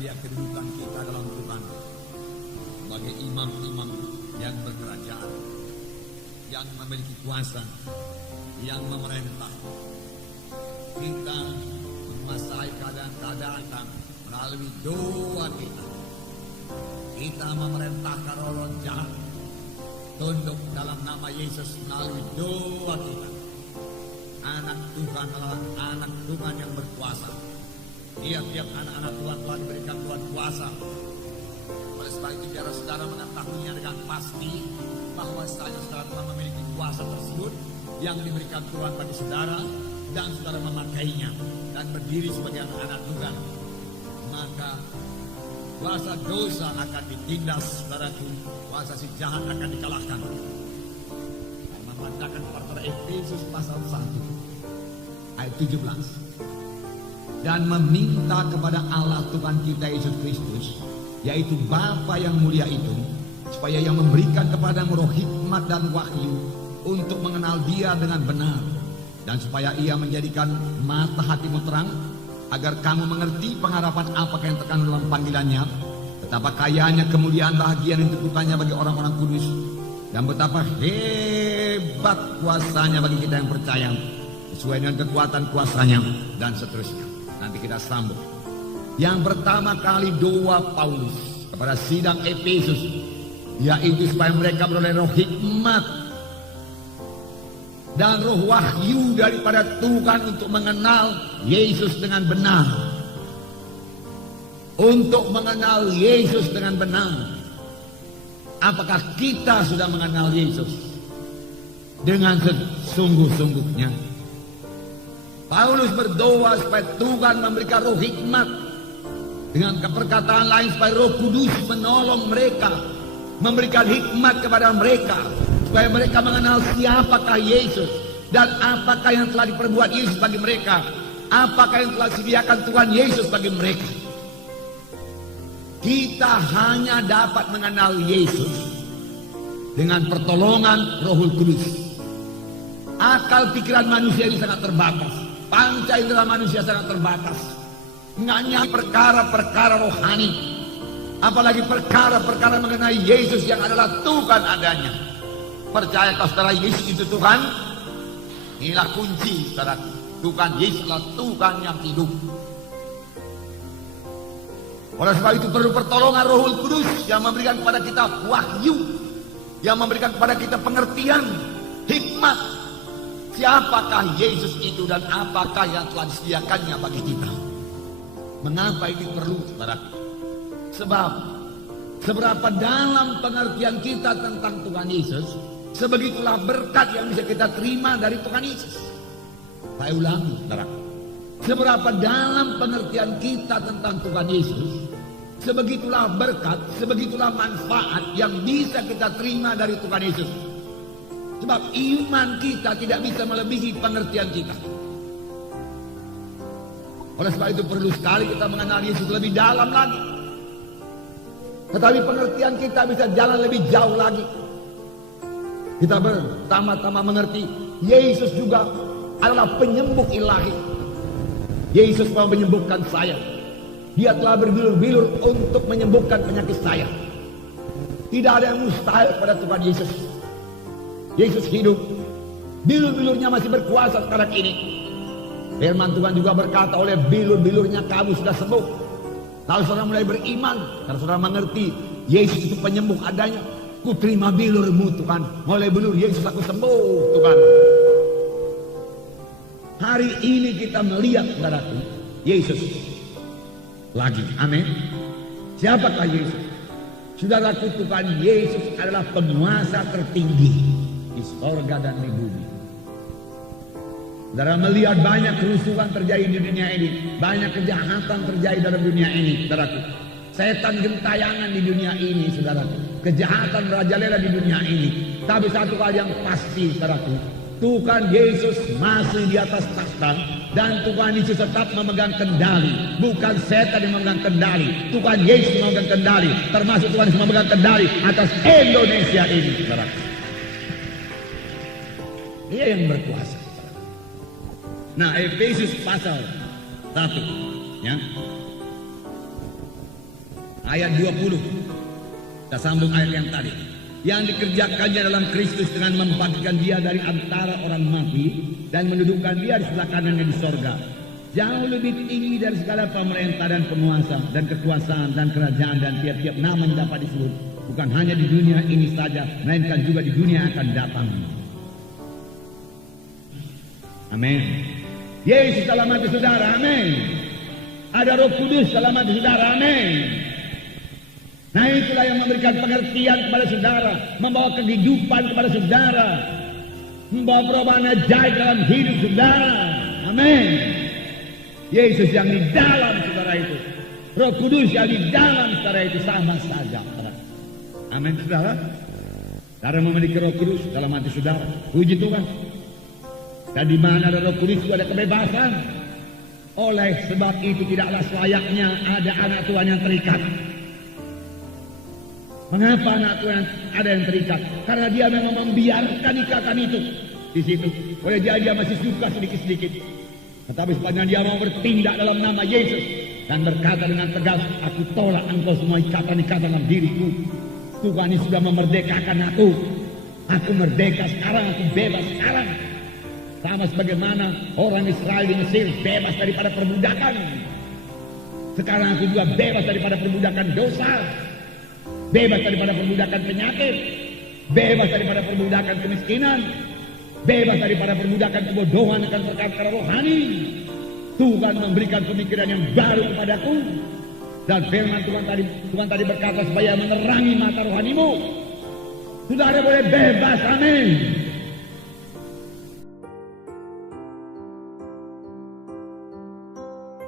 lihat kedudukan kita dalam Tuhan sebagai imam-imam yang berkerajaan, yang memiliki kuasa, yang memerintah. Kita menguasai keadaan-keadaan melalui doa kita. Kita memerintahkan roh jahat tunduk dalam nama Yesus melalui doa kita. Anak Tuhan adalah anak Tuhan yang berkuasa. Tiap-tiap anak-anak Tuhan telah diberikan Tuhan kuasa. Oleh sebab itu biar saudara mengetahuinya dengan pasti bahwa saudara telah memiliki kuasa tersebut yang diberikan Tuhan bagi saudara, dan saudara memakainya dan berdiri sebagai anak Tuhan. Maka kuasa dosa akan ditindas, saudaraku. Kuasa si jahat akan dikalahkan. Memandangkan pada Efesus pasal 1 ayat 17. Dan meminta kepada Allah Tuhan kita Yesus Kristus, yaitu Bapa yang mulia itu, supaya yang memberikan kepadamu roh hikmat dan wahyu untuk mengenal Dia dengan benar, dan supaya Ia menjadikan mata hatimu terang, agar kamu mengerti pengharapan apakah yang terkandung dalam panggilannya, betapa kayanya kemuliaan bahagia yang ditentukannya bagi orang-orang kudus, dan betapa hebat kuasanya bagi kita yang percaya, sesuai dengan kekuatan kuasanya, dan seterusnya. Nanti kita sambung. Yang pertama kali doa Paulus kepada sidang Efesus, yaitu supaya mereka beroleh roh hikmat dan roh wahyu daripada Tuhan untuk mengenal Yesus dengan benar. Untuk mengenal Yesus dengan benar. Apakah kita sudah mengenal Yesus dengan sesungguh-sungguhnya? Paulus berdoa supaya Tuhan memberikan roh hikmat. Dengan perkataan lain, supaya Roh Kudus menolong mereka, memberikan hikmat kepada mereka, supaya mereka mengenal siapakah Yesus dan apakah yang telah diperbuat Yesus bagi mereka, apakah yang telah disediakan Tuhan Yesus bagi mereka. Kita hanya dapat mengenal Yesus dengan pertolongan Rohul Kudus. Akal pikiran manusia ini sangat terbatas, panca indera manusia sangat terbatas. Hanya perkara-perkara rohani, apalagi perkara-perkara mengenai Yesus yang adalah Tuhan adanya. Percayakah saudara Yesus itu Tuhan? Inilah kunci, saudara. Tuhan Yesus adalah Tuhan yang hidup. Oleh sebab itu perlu pertolongan Rohul Kudus yang memberikan kepada kita wahyu, yang memberikan kepada kita pengertian, hikmat. Siapakah Yesus itu dan apakah yang telah disediakannya bagi kita? Mengapa ini perlu, saudara? Sebab seberapa dalam pengertian kita tentang Tuhan Yesus, sebegitulah berkat yang bisa kita terima dari Tuhan Yesus. Saya ulangi, saudara. Seberapa dalam pengertian kita tentang Tuhan Yesus, sebegitulah berkat, sebegitulah manfaat yang bisa kita terima dari Tuhan Yesus. Sebab iman kita tidak bisa melebihi pengertian kita. Oleh sebab itu perlu sekali kita mengenal Yesus lebih dalam lagi. Tetapi pengertian kita bisa jalan lebih jauh lagi. Kita pertama-tama mengerti Yesus juga adalah penyembuh ilahi. Yesus mau menyembuhkan saya. Dia telah berbilur-bilur untuk menyembuhkan penyakit saya. Tidak ada yang mustahil pada Tuhan Yesus. Yesus hidup. Bilur-bilurnya masih berkuasa sekarang ini. Firman Tuhan juga berkata, oleh bilur-bilurnya kamu sudah sembuh. Kalau saudara mulai beriman, karena saudara mengerti Yesus itu penyembuh adanya, ku terima bilurmu Tuhan. Mulai bilur Yesus aku sembuh Tuhan. Hari ini kita melihat, saudaraku, Yesus lagi. Amin. Siapakah Yesus? Saudaraku, Tuhan Yesus adalah penguasa tertinggi di sorga dan di bumi. Saudara melihat banyak kerusuhan terjadi di dunia ini, banyak kejahatan terjadi dalam dunia ini, saudaraku. Setan gentayangan di dunia ini, saudaraku. Kejahatan merajalela di dunia ini. Tapi satu hal yang pasti, saudaraku, Tuhan Yesus masih di atas takhta dan Tuhan Yesus tetap memegang kendali. Bukan setan yang memegang kendali, Tuhan Yesus memegang kendali. Termasuk Tuhan Yesus memegang kendali atas Indonesia ini, saudaraku. Dia yang berkuasa. Nah, Efesus pasal 1, ya. ayat 20. Kita sambung ayat yang tadi. Yang dikerjakannya dalam Kristus dengan membangkitkan dia dari antara orang mati dan mendudukkan dia di sebelah kanannya di sorga. Jauh lebih tinggi dari segala pemerintah dan penguasa dan kekuasaan dan kerajaan dan tiap-tiap nama yang dapat disebut. Bukan hanya di dunia ini saja, melainkan juga di dunia yang akan datang. Amin. Yesus dalam hati saudara, amin. Ada Roh Kudus dalam hati saudara, amin. Nah itulah yang memberikan pengertian kepada saudara, membawa kehidupan kepada saudara, membawa perubahan ajaib dalam hidup saudara, amin. Yesus yang di dalam saudara itu, Roh Kudus yang di dalam saudara itu sama saja. Amin saudara. Saudara memiliki Roh Kudus dalam hati saudara, puji Tuhan. Dan di mana ada Roh Kudus itu ada kebebasan. Oleh sebab itu tidaklah selayaknya ada anak Tuhan yang terikat. Mengapa anak Tuhan ada yang terikat? Karena dia memang membiarkan ikatan itu di situ. Boleh jadi dia masih suka sedikit-sedikit. Tetapi sepanjang dia mau bertindak dalam nama Yesus dan berkata dengan tegas, aku tolak engkau semua ikatan-ikatan dalam diriku. Tuhan ini sudah memerdekakan aku. Aku merdeka sekarang, aku bebas sekarang. Sama sebagaimana orang Israel di Mesir bebas daripada perbudakan. Sekarang aku juga bebas daripada perbudakan dosa. Bebas daripada perbudakan penyakit. Bebas daripada perbudakan kemiskinan. Bebas daripada perbudakan kebodohan akan perkara rohani. Tuhan memberikan pemikiran yang baru kepadaku. Dan firman Tuhan tadi berkata supaya menerangi mata rohanimu. Saudara boleh bebas, amin.